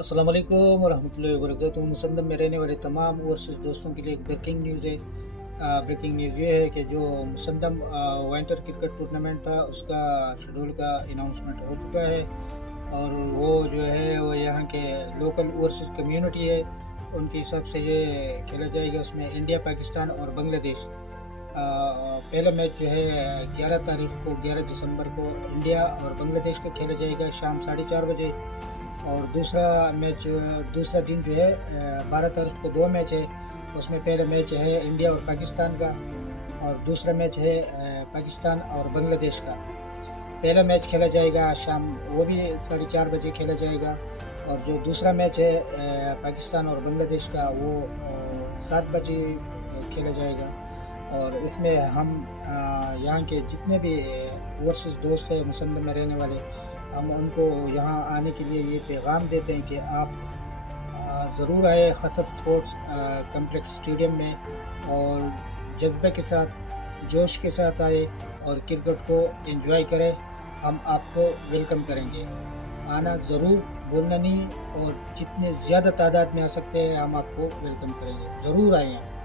अस्सलाम वालेकुम वरहमतुल्लाहि वबरकातुहू। मुसंदम में रहने वाले तमाम ओवरसीज़ दोस्तों के लिए एक ब्रेकिंग न्यूज़ है। ब्रेकिंग न्यूज़ ये है कि जो मुसंदम विंटर क्रिकेट टूर्नामेंट था उसका शेड्यूल का अनाउंसमेंट हो चुका है। और वो जो है वो यहाँ के लोकल ओवरसीज़ कम्युनिटी है, उनके हिसाब से ये खेला जाएगा। उसमें इंडिया, पाकिस्तान और बांग्लादेश। पहला मैच जो है 11 तारीख को 11 दिसंबर को इंडिया और बांग्लादेश का खेला जाएगा शाम 4:30 बजे। और दूसरा दिन जो है 12 तारीख को 2 मैच है। उसमें पहला मैच है इंडिया और पाकिस्तान का, और दूसरा मैच है पाकिस्तान और बांग्लादेश का। पहला मैच खेला जाएगा शाम, वो भी 4:30 बजे खेला जाएगा। और जो दूसरा मैच है पाकिस्तान और बांग्लादेश का, वो 7 बजे खेला जाएगा। और इसमें हम यहाँ के जितने भी ओवरसीज़ दोस्त हैं मुसंदम में रहने वाले, हम उनको यहाँ आने के लिए ये पैगाम देते हैं कि आप ज़रूर आए खसब स्पोर्ट्स कम्प्लेक्स स्टेडियम में, और जज्बे के साथ, जोश के साथ आए और क्रिकेट को एंजॉय करें। हम आपको वेलकम करेंगे। आना ज़रूर, भूलना नहीं। और जितने ज़्यादा तादाद में आ सकते हैं हम आपको वेलकम करेंगे। ज़रूर आएँ आप।